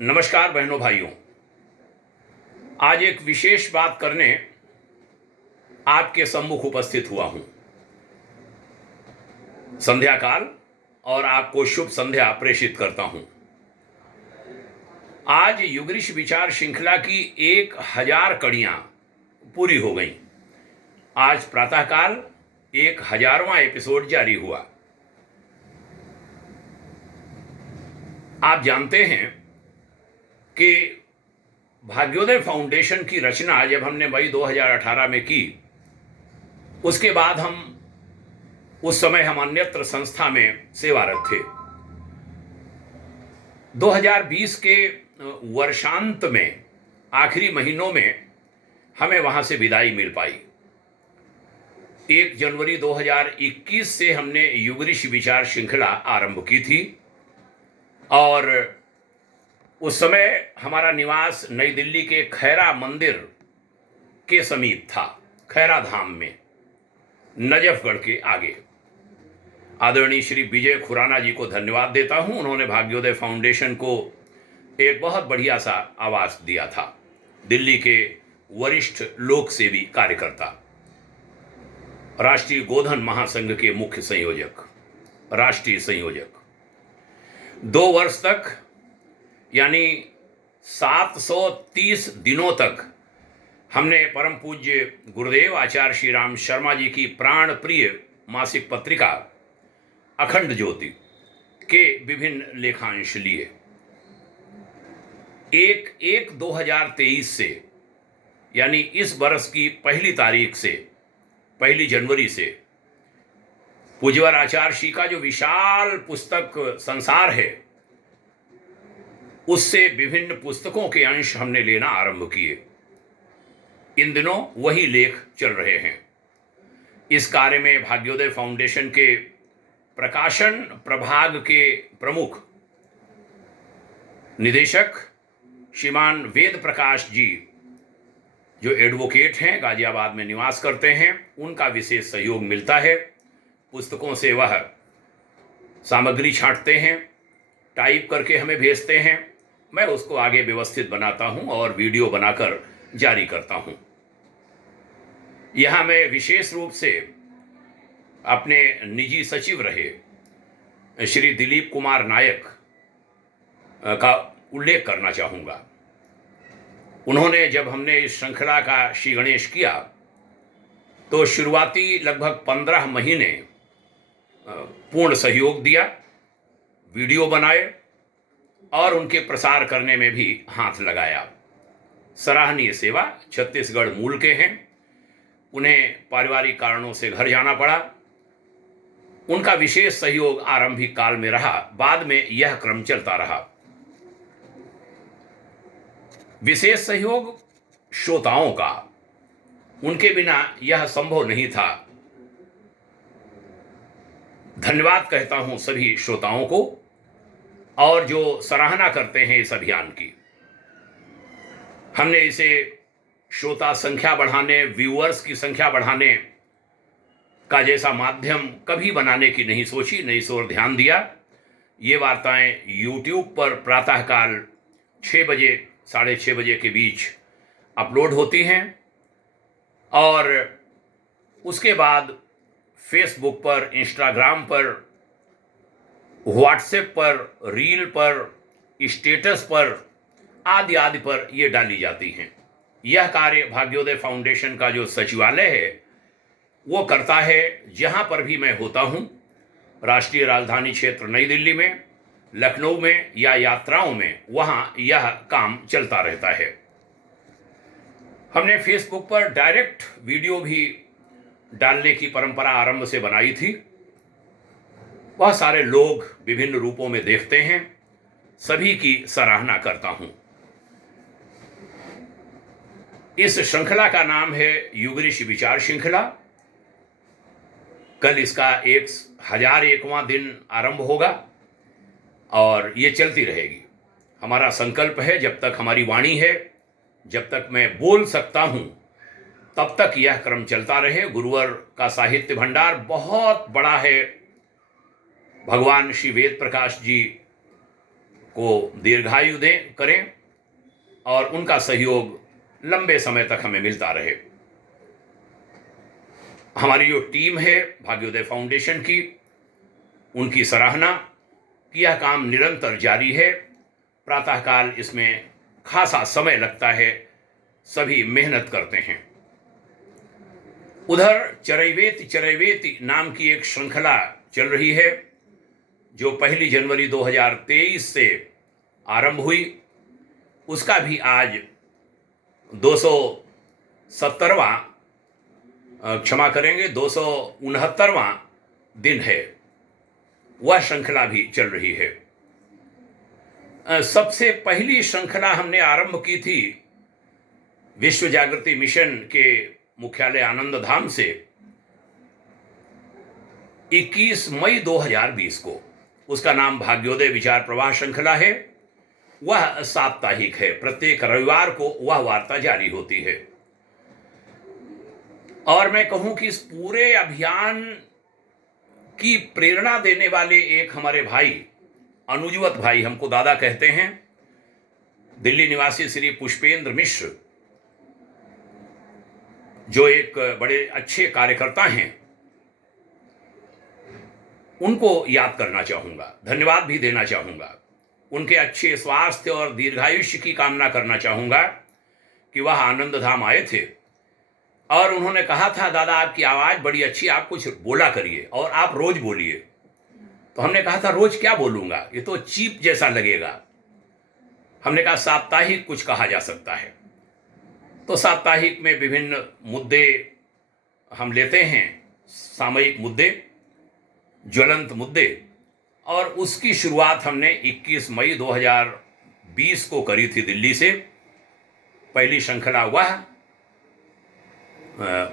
नमस्कार बहनों भाइयों। आज एक विशेष बात करने आपके सम्मुख उपस्थित हुआ हूं। संध्या काल और आपको शुभ संध्या प्रेषित करता हूं। आज युगऋषि विचार श्रृंखला की 1000 कड़ियां पूरी हो गईं। आज प्रातःकाल 1000वां एपिसोड जारी हुआ। आप जानते हैं कि भाग्योदय फाउंडेशन की रचना जब हमने मई 2018 में की, उसके बाद उस समय हम अन्यत्र संस्था में सेवारत थे। 2020 के वर्षांत में आखिरी महीनों में हमें वहां से विदाई मिल पाई। 1 जनवरी 2021 से हमने युगऋषि विचार श्रृंखला आरंभ की थी और उस समय हमारा निवास नई दिल्ली के खैरा मंदिर के समीप था, खैरा धाम में, नजफगढ़ के आगे। आदरणीय श्री विजय खुराना जी को धन्यवाद देता हूं। उन्होंने भाग्योदय फाउंडेशन को एक बहुत बढ़िया सा आवास दिया था। दिल्ली के वरिष्ठ लोक सेवी कार्यकर्ता, राष्ट्रीय गोधन महासंघ के मुख्य संयोजक, राष्ट्रीय संयोजक। 2 वर्ष तक यानी 730 दिनों तक हमने परम पूज्य गुरुदेव आचार्य श्री राम शर्मा जी की प्राण प्रिय मासिक पत्रिका अखंड ज्योति के विभिन्न लेखांश लिए। 1/1/2023 से यानी इस वर्ष की पहली तारीख से, 1 जनवरी से पूज्यवर आचार्य श्री का जो विशाल पुस्तक संसार है, उससे विभिन्न पुस्तकों के अंश हमने लेना आरंभ किए। इन दिनों वही लेख चल रहे हैं। इस कार्य में भाग्योदय फाउंडेशन के प्रकाशन प्रभाग के प्रमुख निदेशक श्रीमान वेद प्रकाश जी, जो एडवोकेट हैं, गाजियाबाद में निवास करते हैं, उनका विशेष सहयोग मिलता है। पुस्तकों से वह सामग्री छांटते हैं, टाइप करके हमें भेजते हैं, मैं उसको आगे व्यवस्थित बनाता हूं और वीडियो बनाकर जारी करता हूं। यहां मैं विशेष रूप से अपने निजी सचिव रहे श्री दिलीप कुमार नायक का उल्लेख करना चाहूंगा। उन्होंने, जब हमने इस श्रृंखला का श्री गणेश किया, तो शुरुआती लगभग 15 महीने पूर्ण सहयोग दिया, वीडियो बनाए और उनके प्रसार करने में भी हाथ लगाया। सराहनीय सेवा। छत्तीसगढ़ मूल के हैं, उन्हें पारिवारिक कारणों से घर जाना पड़ा। उनका विशेष सहयोग आरंभिक काल में रहा, बाद में यह क्रम चलता रहा। विशेष सहयोग श्रोताओं का, उनके बिना यह संभव नहीं था। धन्यवाद कहता हूं सभी श्रोताओं को और जो सराहना करते हैं इस अभियान की। हमने इसे श्रोता संख्या बढ़ाने, व्यूअर्स की संख्या बढ़ाने का जैसा माध्यम कभी बनाने की नहीं सोची, नहीं इस ओर ध्यान दिया। ये वार्ताएं YouTube पर प्रातःकाल 6 बजे, 6:30 बजे के बीच अपलोड होती हैं और उसके बाद फेसबुक पर, इंस्टाग्राम पर, व्हाट्सएप पर, रील पर, स्टेटस पर आदि आदि पर ये डाली जाती हैं। यह कार्य भाग्योदय फाउंडेशन का जो सचिवालय है वो करता है। जहां पर भी मैं होता हूं, राष्ट्रीय राजधानी क्षेत्र नई दिल्ली में, लखनऊ में या यात्राओं में, वहां यह काम चलता रहता है। हमने फेसबुक पर डायरेक्ट वीडियो भी डालने की परंपरा आरंभ से बनाई थी। वह सारे लोग विभिन्न रूपों में देखते हैं, सभी की सराहना करता हूं। इस श्रृंखला का नाम है युगऋषि विचार श्रृंखला। कल इसका 1001वां दिन आरंभ होगा और ये चलती रहेगी। हमारा संकल्प है, जब तक हमारी वाणी है, जब तक मैं बोल सकता हूं, तब तक यह क्रम चलता रहे। गुरुवर का साहित्य भंडार बहुत बड़ा है। भगवान श्री वेद प्रकाश जी को दीर्घायु दें करें और उनका सहयोग लंबे समय तक हमें मिलता रहे। हमारी जो टीम है भाग्योदय फाउंडेशन की, उनकी सराहना कि यह काम निरंतर जारी है। प्रातःकाल इसमें खासा समय लगता है, सभी मेहनत करते हैं। उधर चरैवेति चरैवेति नाम की एक श्रृंखला चल रही है जो 1 जनवरी 2023 से आरंभ हुई। उसका भी आज 270वां, क्षमा करेंगे, 269वां दिन है। वह श्रृंखला भी चल रही है। सबसे पहली श्रृंखला हमने आरंभ की थी विश्व जागृति मिशन के मुख्यालय आनंद धाम से 21 मई 2020 को। उसका नाम भाग्योदय विचार प्रवाह श्रृंखला है। वह साप्ताहिक है, प्रत्येक रविवार को वह वार्ता जारी होती है। और मैं कहूं कि इस पूरे अभियान की प्रेरणा देने वाले एक हमारे भाई, अनुजवत भाई, हमको दादा कहते हैं, दिल्ली निवासी श्री पुष्पेंद्र मिश्र, जो एक बड़े अच्छे कार्यकर्ता हैं, उनको याद करना चाहूंगा, धन्यवाद भी देना चाहूंगा। उनके अच्छे स्वास्थ्य और दीर्घायुष्य की कामना करना चाहूंगा कि वह आनंद धाम आए थे और उन्होंने कहा था, दादा आपकी आवाज़ बड़ी अच्छी, आप कुछ बोला करिए और आप रोज बोलिए। तो हमने कहा था रोज क्या बोलूँगा, ये तो चीप जैसा लगेगा। हमने कहा साप्ताहिक कुछ कहा जा सकता है। तो साप्ताहिक में विभिन्न मुद्दे हम लेते हैं, सामयिक मुद्दे, ज्वलंत मुद्दे, और उसकी शुरुआत हमने 21 मई 2020 को करी थी दिल्ली से। पहली श्रृंखला वह,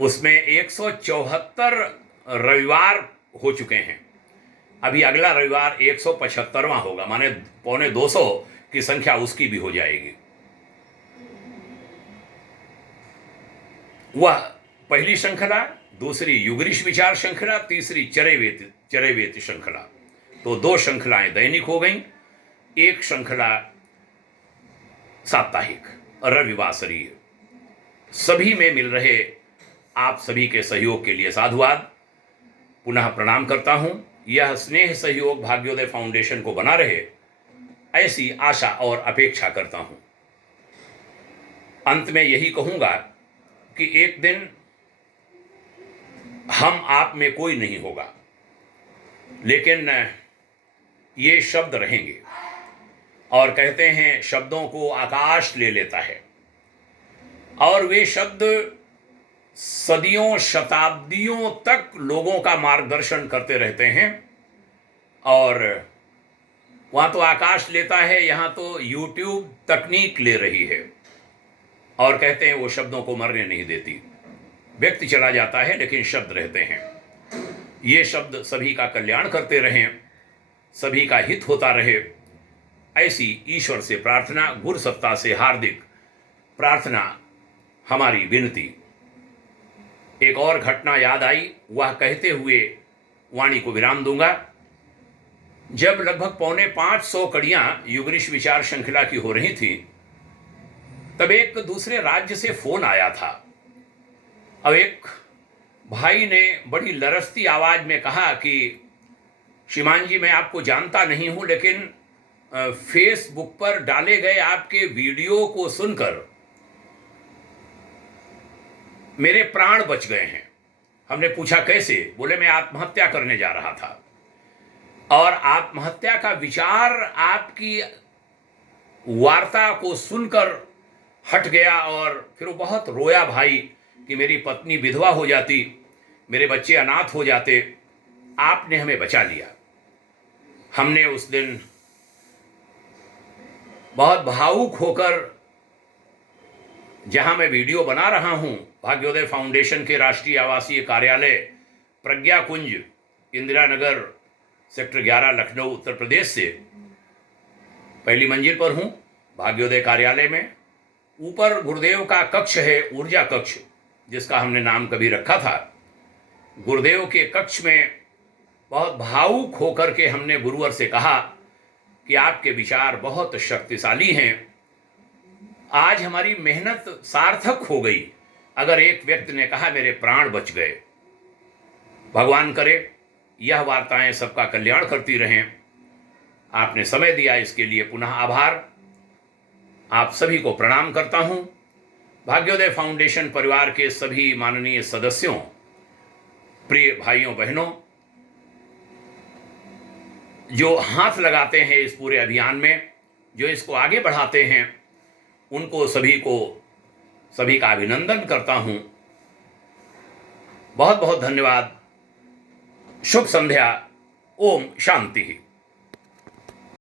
उसमें 174 रविवार हो चुके हैं। अभी अगला रविवार 175वां होगा, माने 250 की संख्या उसकी भी हो जाएगी। वह पहली श्रृंखला, दूसरी युगरीश विचार श्रृंखला, तीसरी चरैवेति श्रृंखला। तो 2 श्रृंखलाएं दैनिक हो गईं, एक श्रृंखला साप्ताहिक रविवासरीय। सभी में मिल रहे आप सभी के सहयोग के लिए साधुवाद, पुनः प्रणाम करता हूं। यह स्नेह सहयोग भाग्योदय फाउंडेशन को बना रहे, ऐसी आशा और अपेक्षा करता हूं। अंत में यही कहूंगा कि एक दिन हम आप में कोई नहीं होगा, लेकिन ये शब्द रहेंगे। और कहते हैं शब्दों को आकाश ले लेता है, और वे शब्द सदियों शताब्दियों तक लोगों का मार्गदर्शन करते रहते हैं। और वहाँ तो आकाश लेता है, यहाँ तो यूट्यूब तकनीक ले रही है। और कहते हैं वो शब्दों को मरने नहीं देती। व्यक्ति चला जाता है लेकिन शब्द रहते हैं। ये शब्द सभी का कल्याण करते रहें, सभी का हित होता रहे, ऐसी ईश्वर से प्रार्थना, गुरु सत्ता से हार्दिक प्रार्थना, हमारी विनती। एक और घटना याद आई, वह कहते हुए वाणी को विराम दूंगा। जब लगभग 450 कड़ियां युगरीश विचार श्रृंखला की हो रही थी, तब एक दूसरे राज्य से फोन आया था। अब एक भाई ने बड़ी लरसती आवाज में कहा कि श्रीमान जी, मैं आपको जानता नहीं हूं, लेकिन फेसबुक पर डाले गए आपके वीडियो को सुनकर मेरे प्राण बच गए हैं। हमने पूछा कैसे? बोले मैं आत्महत्या करने जा रहा था, और आत्महत्या का विचार आपकी वार्ता को सुनकर हट गया। और फिर वो बहुत रोया भाई कि मेरी पत्नी विधवा हो जाती, मेरे बच्चे अनाथ हो जाते, आपने हमें बचा लिया। हमने उस दिन बहुत भावुक होकर, जहां मैं वीडियो बना रहा हूं, भाग्योदय फाउंडेशन के राष्ट्रीय आवासीय कार्यालय प्रज्ञा कुंज, इंदिरा नगर, सेक्टर 11, लखनऊ, उत्तर प्रदेश से पहली मंजिल पर हूं भाग्योदय कार्यालय में। ऊपर गुरुदेव का कक्ष है, ऊर्जा कक्ष, जिसका हमने नाम कभी रखा था। गुरुदेव के कक्ष में बहुत भावुक होकर के हमने गुरुवर से कहा कि आपके विचार बहुत शक्तिशाली हैं। आज हमारी मेहनत सार्थक हो गई। अगर एक व्यक्ति ने कहा मेरे प्राण बच गए, भगवान करे यह वार्ताएं सबका कल्याण करती रहें। आपने समय दिया, इसके लिए पुनः आभार। आप सभी को प्रणाम करता हूं। भाग्योदय फाउंडेशन परिवार के सभी माननीय सदस्यों, प्रिय भाइयों बहनों, जो हाथ लगाते हैं इस पूरे अभियान में, जो इसको आगे बढ़ाते हैं, उनको सभी का अभिनंदन करता हूं। बहुत बहुत धन्यवाद। शुभ संध्या। ओम शांति।